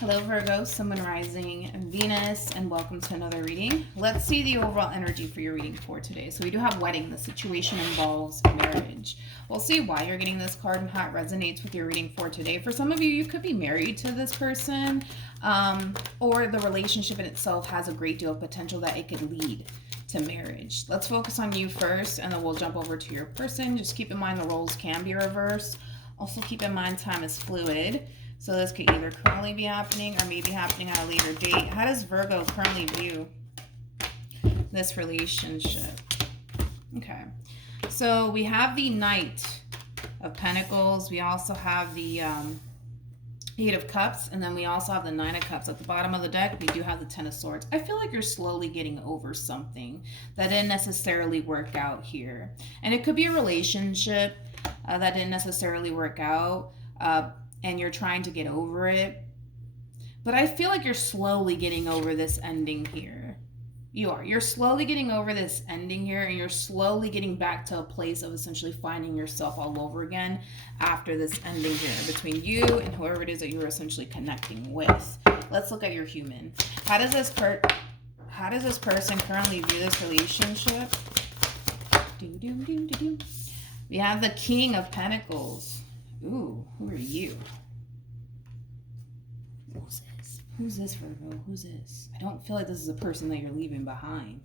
Hello Virgo, Sun, Moon, Rising, and Venus, and welcome to another reading. Let's see the overall energy for your reading for today. So we do have wedding. The situation involves marriage. We'll see why you're getting this card and how it resonates with your reading for today. For some of you, you could be married to this person, or the relationship in itself has a great deal of potential that it could lead to marriage. Let's focus on you first, and then we'll jump over to your person. Just keep in mind the roles can be reversed. Also keep in mind time is fluid. So this could either currently be happening or maybe happening at a later date. How does Virgo currently view this relationship? Okay. So we have the Knight of Pentacles. We also have the Eight of Cups. And then we also have the Nine of Cups. At the bottom of the deck, we do have the Ten of Swords. I feel like you're slowly getting over something that didn't necessarily work out here. And it could be a relationship that didn't necessarily work out. And you're trying to get over it. But I feel like you're slowly getting over this ending here. You are. You're slowly getting over this ending here, and you're slowly getting back to a place of essentially finding yourself all over again after this ending here between you and whoever it is that you're essentially connecting with. Let's look at your human. How does this person currently view this relationship? We have the King of Pentacles. Ooh, who are you? Who's this? Who's this, Virgo? Who's this? I don't feel like this is a person that you're leaving behind.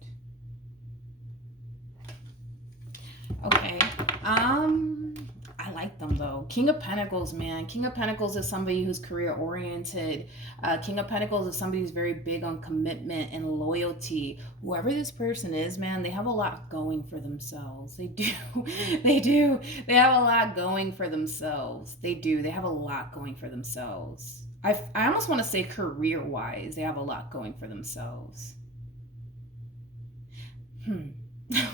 Okay. I like them though. King of Pentacles, man. King of Pentacles is somebody who's career oriented. King of Pentacles is somebody who's very big on commitment and loyalty. Whoever this person is, man, they have a lot going for themselves. They do. They do. They have a lot going for themselves. They do. They have a lot going for themselves. I almost want to say career-wise, they have a lot going for themselves.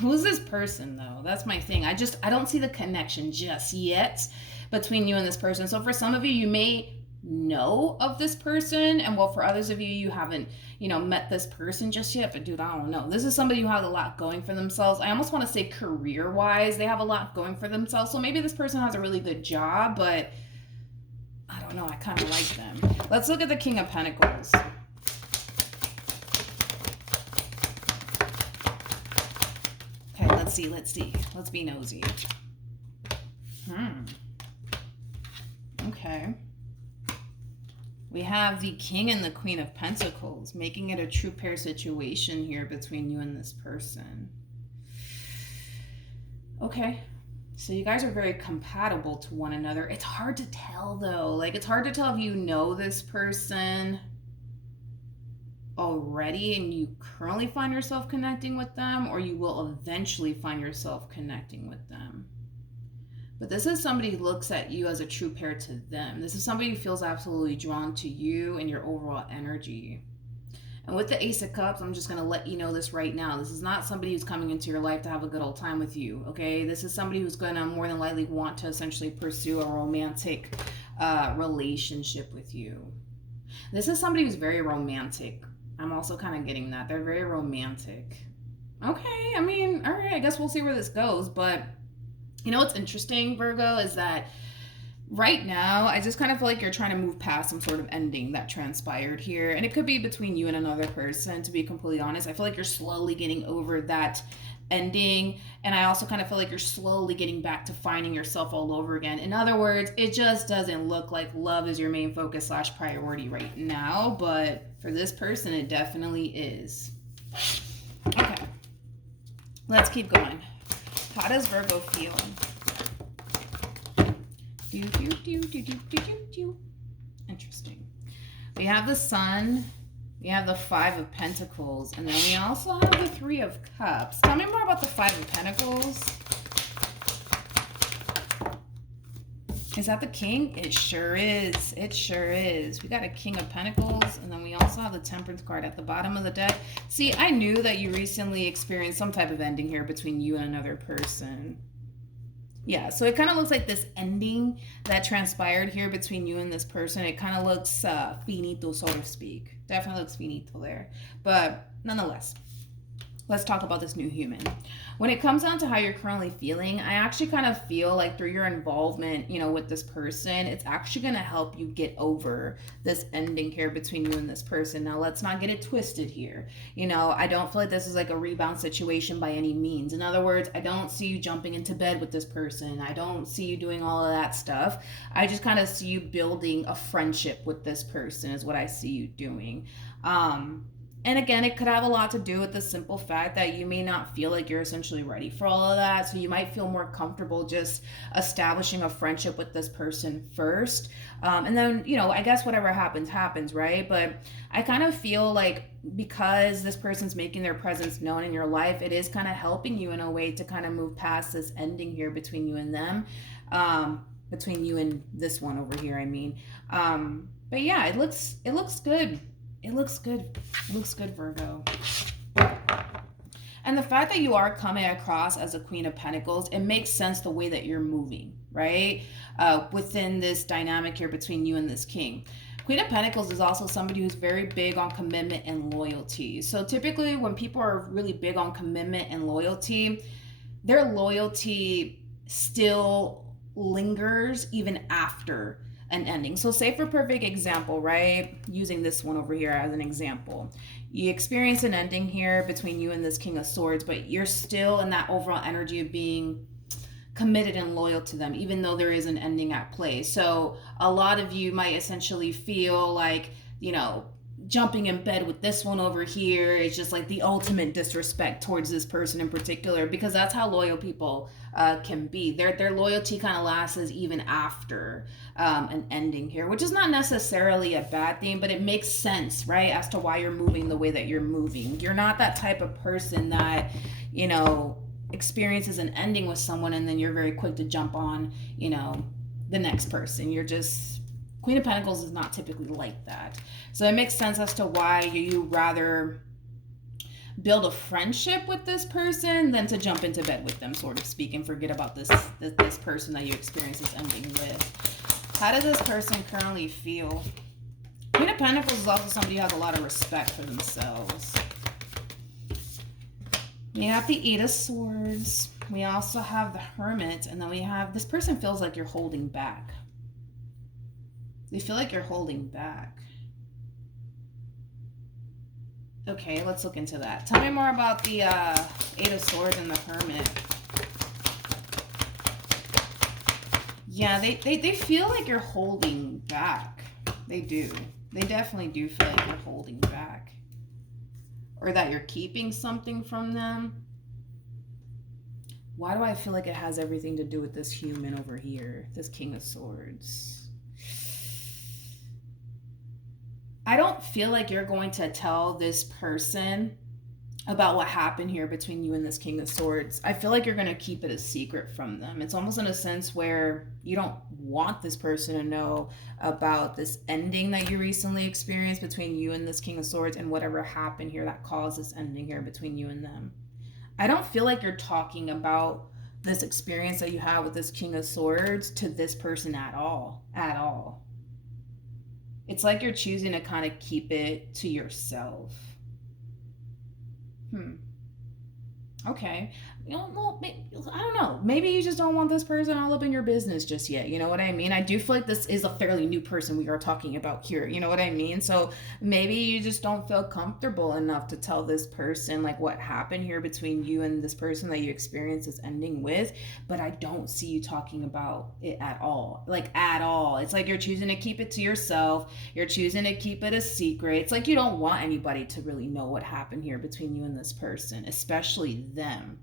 Who's this person though? That's my thing. I don't see the connection just yet between you and this person. So for some of you, you may know of this person, and well, for others of you, you haven't, met this person just yet. But dude, I don't know. This is somebody who has a lot going for themselves. I almost want to say career-wise, they have a lot going for themselves. So maybe this person has a really good job, but I don't know. I kind of like them. Let's look at the King of Pentacles. Let's see. Let's be nosy. Okay. We have the King and the Queen of Pentacles, making it a true pair situation here between you and this person. Okay. So you guys are very compatible to one another. It's hard to tell though. Like, it's hard to tell if you know this person already and you currently find yourself connecting with them, or you will eventually find yourself connecting with them. But this is somebody who looks at you as a true pair to them. This is somebody who feels absolutely drawn to you and your overall energy. And with the Ace of Cups, I'm just going to let you know this right now. This is not somebody who's coming into your life to have a good old time with you, okay? This is somebody who's going to more than likely want to essentially pursue a romantic relationship with you. This is somebody who's very romantic. I'm also kind of getting that. They're very romantic. Okay, I mean, all right, I guess we'll see where this goes. But you know what's interesting, Virgo, is that right now, I just kind of feel like you're trying to move past some sort of ending that transpired here. And it could be between you and another person, to be completely honest. I feel like you're slowly getting over that ending. And I also kind of feel like you're slowly getting back to finding yourself all over again. In other words, it just doesn't look like love is your main focus / priority right now. But for this person, it definitely is. Okay. Let's keep going. How does Virgo feel? Interesting. We have the Sun, we have the Five of Pentacles, and then we also have the Three of Cups. Tell me more about the Five of Pentacles. Is that the King? It sure is. It sure is. We got a King of Pentacles, and then we also have the Temperance card at the bottom of the deck. See, I knew that you recently experienced some type of ending here between you and another person. Yeah, so it kind of looks like this ending that transpired here between you and this person. It kind of looks finito, so to speak. Definitely looks finito there. But nonetheless, let's talk about this new human. When it comes down to how you're currently feeling, I actually kind of feel like through your involvement, with this person, it's actually going to help you get over this ending here between you and this person. Now, let's not get it twisted here. I don't feel like this is like a rebound situation by any means. In other words, I don't see you jumping into bed with this person. I don't see you doing all of that stuff. I just kind of see you building a friendship with this person is what I see you doing. And again, it could have a lot to do with the simple fact that you may not feel like you're essentially ready for all of that. So you might feel more comfortable just establishing a friendship with this person first. And then, I guess whatever happens, right? But I kind of feel like because this person's making their presence known in your life, it is kind of helping you in a way to kind of move past this ending here between you and them. Between you and this one over here, I mean. But yeah, it looks good. It looks good. It looks good, Virgo. And the fact that you are coming across as a Queen of Pentacles, it makes sense the way that you're moving, right? Within this dynamic here between you and this King. Queen of Pentacles is also somebody who's very big on commitment and loyalty. So typically when people are really big on commitment and loyalty, their loyalty still lingers even after an ending. So say for perfect example, right? Using this one over here as an example. You experience an ending here between you and this King of Swords, but you're still in that overall energy of being committed and loyal to them, even though there is an ending at play. So a lot of you might essentially feel like, jumping in bed with this one over here is just like the ultimate disrespect towards this person in particular, because that's how loyal people can be. Their loyalty kind of lasts even after an ending here, which is not necessarily a bad thing, but it makes sense, right, as to why you're moving the way that you're moving. You're not that type of person that, experiences an ending with someone and then you're very quick to jump on, the next person. You're just... Queen of Pentacles is not typically like that. So it makes sense as to why you rather build a friendship with this person than to jump into bed with them, sort of speak, and forget about this person that you experience this ending with. How does this person currently feel? Queen of Pentacles is also somebody who has a lot of respect for themselves. We have the Eight of Swords. We also have the Hermit, and then we have this person feels like you're holding back. They feel like you're holding back. Okay, let's look into that. Tell me more about the Eight of Swords and the Hermit. Yeah, they feel like you're holding back. They do. They definitely do feel like you're holding back. Or that you're keeping something from them. Why do I feel like it has everything to do with this human over here? This King of Swords. I don't feel like you're going to tell this person about what happened here between you and this King of Swords. I feel like you're going to keep it a secret from them. It's almost in a sense where you don't want this person to know about this ending that you recently experienced between you and this King of Swords and whatever happened here that caused this ending here between you and them. I don't feel like you're talking about this experience that you have with this King of Swords to this person at all. At all. It's like you're choosing to kind of keep it to yourself. Okay. Well, I don't know. Maybe you just don't want this person all up in your business just yet. You know what I mean? I do feel like this is a fairly new person we are talking about here. You know what I mean? So maybe you just don't feel comfortable enough to tell this person like what happened here between you and this person that you experienced this ending with. But I don't see you talking about it at all. Like at all. It's like you're choosing to keep it to yourself. You're choosing to keep it a secret. It's like you don't want anybody to really know what happened here between you and this person, especially them.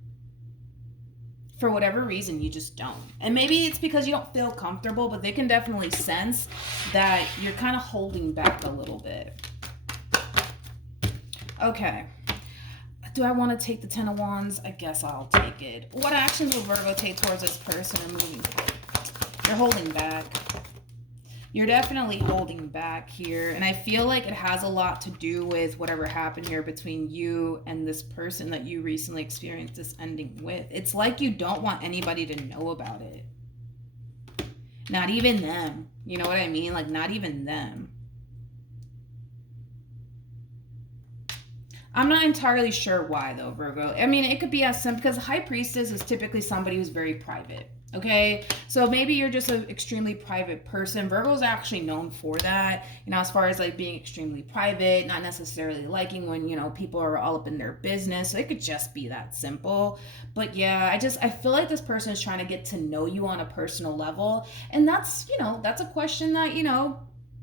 For whatever reason, you just don't. And maybe it's because you don't feel comfortable, but they can definitely sense that you're kind of holding back a little bit. Okay. Do I want to take the Ten of Wands? I guess I'll take it. What actions will Virgo take towards this person and moving forward? You're holding back. You're definitely holding back here. And I feel like it has a lot to do with whatever happened here between you and this person that you recently experienced this ending with. It's like you don't want anybody to know about it. Not even them. You know what I mean? Like, not even them. I'm not entirely sure why though, Virgo. I mean, it could be as simple because High Priestess is typically somebody who's very private. Okay, so maybe you're just an extremely private person. Virgo is actually known for that, you know, as far as like being extremely private, not necessarily liking when, you know, people are all up in their business. So it could just be that simple. But yeah, I feel like this person is trying to get to know you on a personal level. And that's, you know, that's a question that, you know,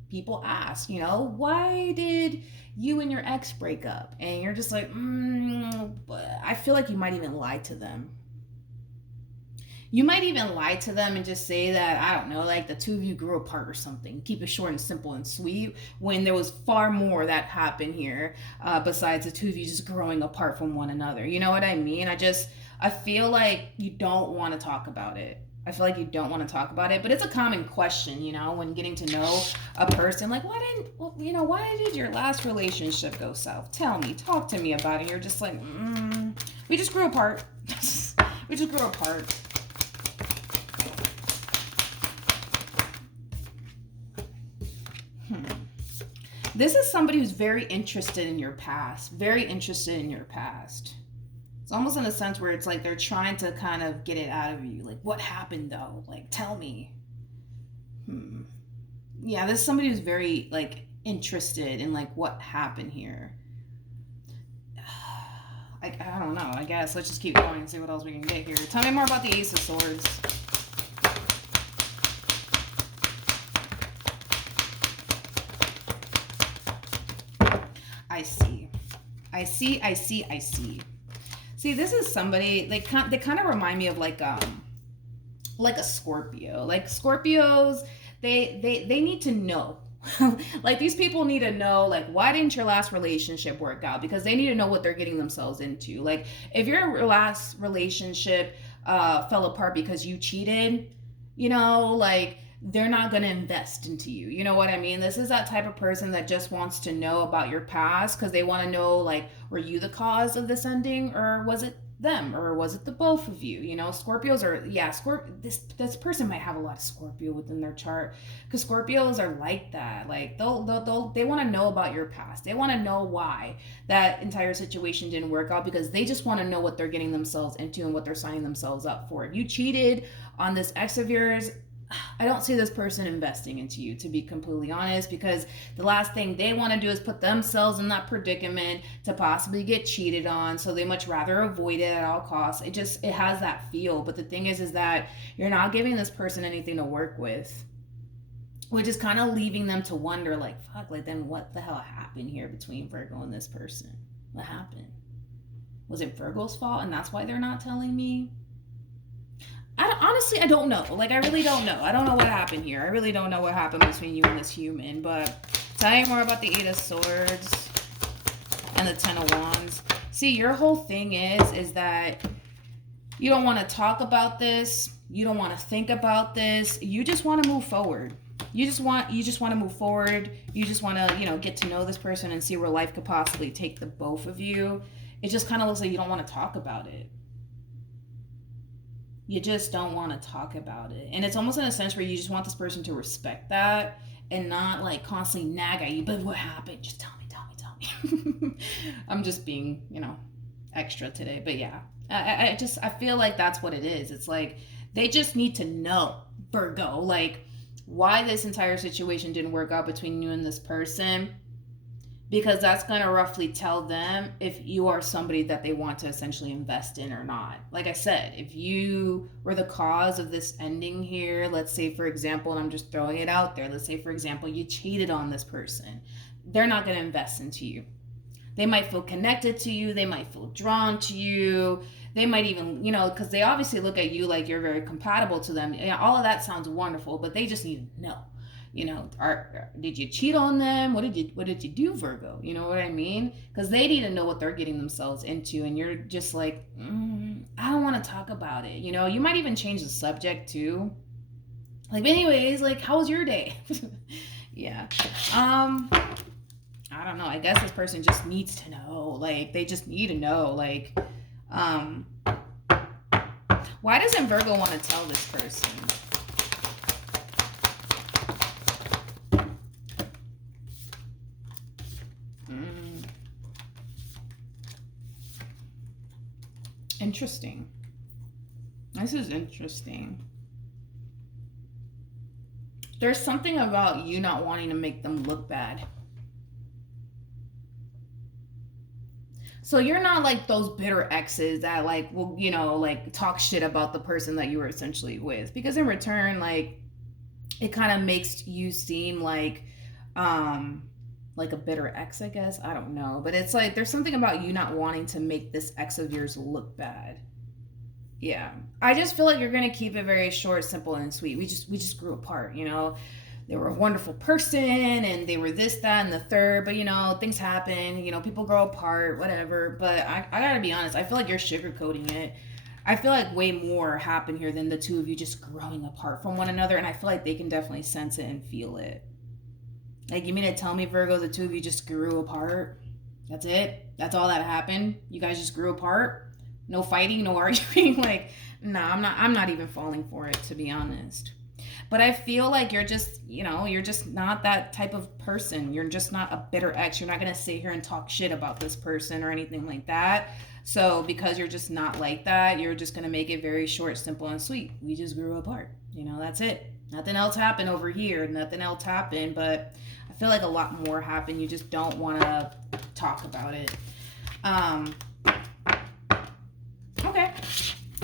people ask, you know, why did you and your ex break up? And you're just like, I feel like you might even lie to them. You might even lie to them and just say that, I don't know, like the two of you grew apart or something. Keep it short and simple and sweet, when there was far more that happened here, besides the two of you just growing apart from one another. You know what I mean? I feel like you don't want to talk about it. I feel like you don't want to talk about it, but it's a common question, you know, when getting to know a person. Like, why did your last relationship go south? Tell me, talk to me about it. You're just like, we just grew apart. We just grew apart. This is somebody who's very interested in your past. Very interested in your past. It's almost in a sense where it's like they're trying to kind of get it out of you. Like, what happened though? Like, tell me. Yeah, this is somebody who's very like interested in like what happened here. I don't know. I guess let's just keep going and see what else we can get here. Tell me more about the Ace of Swords. I see. See, this is somebody, they kind of remind me of like a Scorpio. Like Scorpios, they need to know. Like these people need to know, like, why didn't your last relationship work out? Because they need to know what they're getting themselves into. Like if your last relationship fell apart because you cheated, you know, like they're not going to invest into you. You know what I mean? This is that type of person that just wants to know about your past because they want to know, like, were you the cause of this ending, or was it them, or was it the both of you? You know, Scorpios are, yeah, this person might have a lot of Scorpio within their chart, because Scorpios are like that. Like they want to know about your past. They want to know why that entire situation didn't work out, because they just want to know what they're getting themselves into and what they're signing themselves up for. If you cheated on this ex of yours, I don't see this person investing into you, to be completely honest, because the last thing they want to do is put themselves in that predicament to possibly get cheated on. So they much rather avoid it at all costs. It has that feel. But the thing is that you're not giving this person anything to work with, which is kind of leaving them to wonder, like, fuck, like, then what the hell happened here between Virgo and this person? What happened? Was it Virgo's fault and that's why they're not telling me? Honestly, I don't know. Like, I really don't know. I don't know what happened here. I really don't know what happened between you and this human. But tell me more about the Eight of Swords and the Ten of Wands. See, your whole thing is that you don't want to talk about this. You don't want to think about this. You just want to move forward. You just want to move forward. You just want to, you know, get to know this person and see where life could possibly take the both of you. It just kind of looks like you don't want to talk about it. You just don't want to talk about it. And it's almost in a sense where you just want this person to respect that and not like constantly nag at you. But what happened? Just tell me. I'm just being, you know, extra today. But yeah, I feel like that's what it is. It's like they just need to know, Virgo, like why this entire situation didn't work out between you and this person. Because that's going to roughly tell them if you are somebody that they want to essentially invest in or not. Like I said, if you were the cause of this ending here, let's say, for example, and I'm just throwing it out there, let's say, for example, you cheated on this person. They're not going to invest into you. They might feel connected to you. They might feel drawn to you. They might even, you know, because they obviously look at you like you're very compatible to them. Yeah, all of that sounds wonderful, but they just need to know. You know, did you cheat on them? What did you do, Virgo? You know what I mean? Because they need to know what they're getting themselves into, and you're just like, I don't want to talk about it. You know, you might even change the subject too. Like, anyways, like, how was your day? Yeah. I don't know. I guess this person just needs to know. Like, they just need to know. Like, why doesn't Virgo want to tell this person? Interesting. This is interesting. There's something about you not wanting to make them look bad. So you're not like those bitter exes that like will, you know, like talk shit about the person that you were essentially with. Because in return, like it kind of makes you seem like a bitter ex, I guess. I don't know. But it's like there's something about you not wanting to make this ex of yours look bad. Yeah. I just feel like you're gonna keep it very short, simple, and sweet. We just grew apart, you know. They were a wonderful person and they were this, that, and the third, but you know, things happen, you know, people grow apart, whatever. But I gotta be honest, I feel like you're sugarcoating it. I feel like way more happened here than the two of you just growing apart from one another, and I feel like they can definitely sense it and feel it. Like, you mean to tell me, Virgo, the two of you just grew apart? That's it? That's all that happened? You guys just grew apart? No fighting, no arguing? Like, no, I'm not even falling for it, to be honest. But I feel like you're just, you know, you're just not that type of person. You're just not a bitter ex. You're not going to sit here and talk shit about this person or anything like that. So because you're just not like that, you're just going to make it very short, simple, and sweet. We just grew apart. You know, that's it. Nothing else happened over here. Nothing else happened. But I feel like a lot more happened. You just don't want to talk about it. Okay.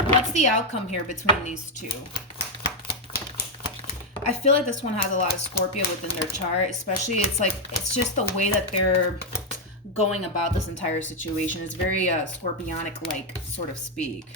What's the outcome here between these two? I feel like this one has a lot of Scorpio within their chart, especially it's just the way that they're going about this entire situation. It's very Scorpionic-like, sort of speak.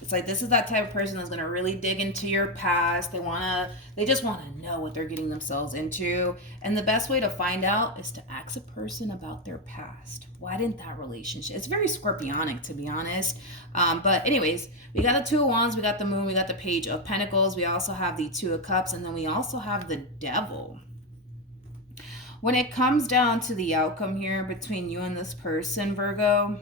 It's like this is that type of person that's going to really dig into your past. They just want to know what they're getting themselves into. And the best way to find out is to ask a person about their past. Why didn't that relationship? It's very Scorpionic, to be honest. But anyways, we got the Two of Wands, we got the Moon, we got the Page of Pentacles. We also have the Two of Cups, and then we also have the Devil. When it comes down to the outcome here between you and this person, Virgo,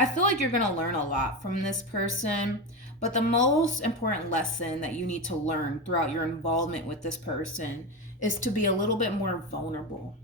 I feel like you're going to learn a lot from this person, but the most important lesson that you need to learn throughout your involvement with this person is to be a little bit more vulnerable.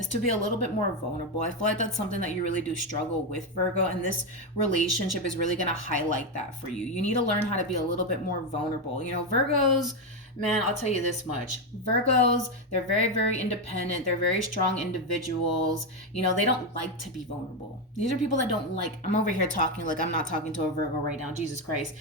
I feel like that's something that you really do struggle with, Virgo, and this relationship is really going to highlight that for you. You need to learn how to be a little bit more vulnerable. You know, Virgos, man, I'll tell you this much. Virgos, they're very, very independent. They're very strong individuals. You know, they don't like to be vulnerable. These are people that don't like, I'm over here talking like I'm not talking to a Virgo right now. Jesus Christ.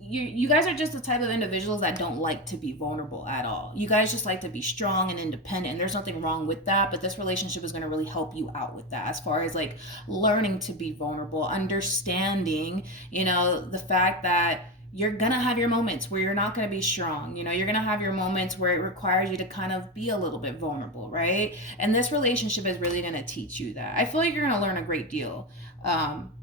You guys are just the type of individuals that don't like to be vulnerable at all. You guys just like to be strong and independent, and there's nothing wrong with that, but this relationship is going to really help you out with that as far as like learning to be vulnerable, understanding, you know, the fact that you're gonna have your moments where you're not gonna be strong. You know, you're gonna have your moments where it requires you to kind of be a little bit vulnerable, right? And this relationship is really gonna teach you that. I feel like you're gonna learn a great deal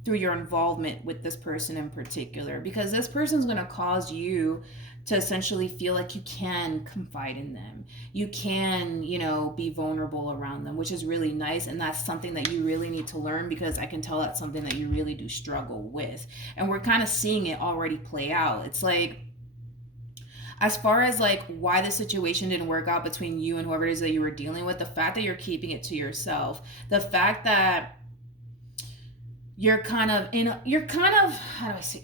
through your involvement with this person in particular, because this person's gonna cause you to essentially feel like you can confide in them. You can, you know, be vulnerable around them, which is really nice. And that's something that you really need to learn, because I can tell that's something that you really do struggle with. And we're kind of seeing it already play out. It's like, as far as like why the situation didn't work out between you and whoever it is that you were dealing with, the fact that you're keeping it to yourself, the fact that you're kind of how do I say,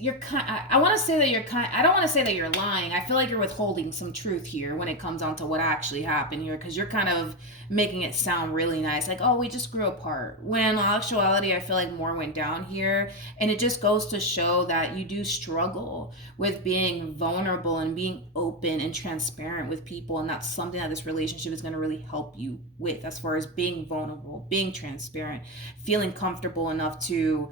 I want to say that I don't want to say that you're lying. I feel like you're withholding some truth here when it comes down to what actually happened here, because you're kind of making it sound really nice, like, oh, we just grew apart, when in actuality I feel like more went down here. And it just goes to show that you do struggle with being vulnerable and being open and transparent with people, and that's something that this relationship is going to really help you with, as far as being vulnerable, being transparent, feeling comfortable enough to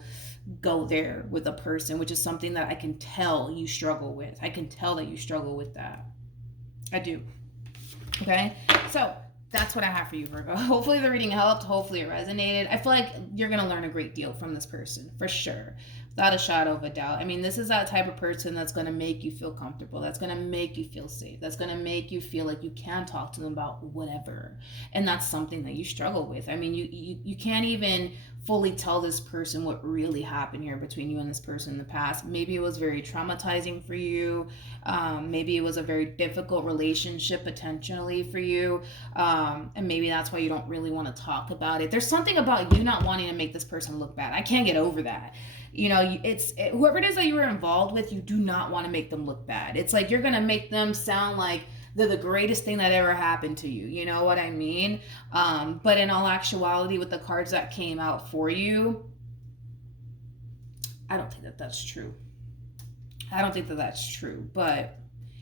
go there with a person, which is something that I can tell you struggle with. I can tell that you struggle with that. I do. Okay? So that's what I have for you, Virgo. Hopefully the reading helped. Hopefully it resonated. I feel like you're going to learn a great deal from this person, for sure. Without a shadow of a doubt. I mean, this is that type of person that's going to make you feel comfortable. That's going to make you feel safe. That's going to make you feel like you can talk to them about whatever. And that's something that you struggle with. I mean, you can't even fully tell this person what really happened here between you and this person in the past. Maybe it was very traumatizing for you. Maybe it was a very difficult relationship potentially for you. And maybe that's why you don't really want to talk about it. There's something about you not wanting to make this person look bad. I can't get over that. you know, whoever it is that you were involved with, you do not want to make them look bad. It's like you're going to make them sound like they're the greatest thing that ever happened to you. You know what I mean? But in all actuality, with the cards that came out for you, I don't think that that's true. I don't think that that's true, but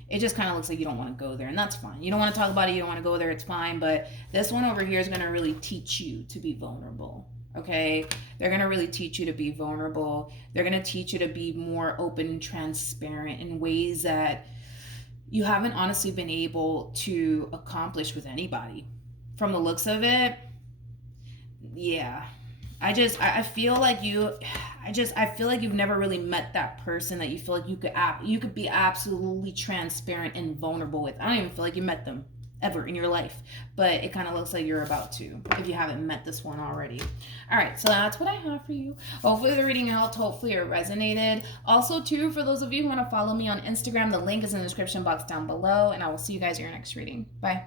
it just kind of looks like you don't want to go there, and that's fine. You don't want to talk about it, you don't want to go there, it's fine, but this one over here is going to really teach you to be vulnerable, okay? They're going to really teach you to be vulnerable. They're going to teach you to be more open and transparent in ways that you haven't honestly been able to accomplish with anybody. From the looks of it, yeah. I feel like I feel like you've never really met that person that you feel like you could be absolutely transparent and vulnerable with. I don't even feel like you met them ever in your life, but it kind of looks like you're about to, if you haven't met this one already. All right, so that's what I have for you. Hopefully the reading helped. Hopefully it resonated. Also, too, for those of you who want to follow me on Instagram, the link is in the description box down below, and I will see you guys in your next reading. Bye.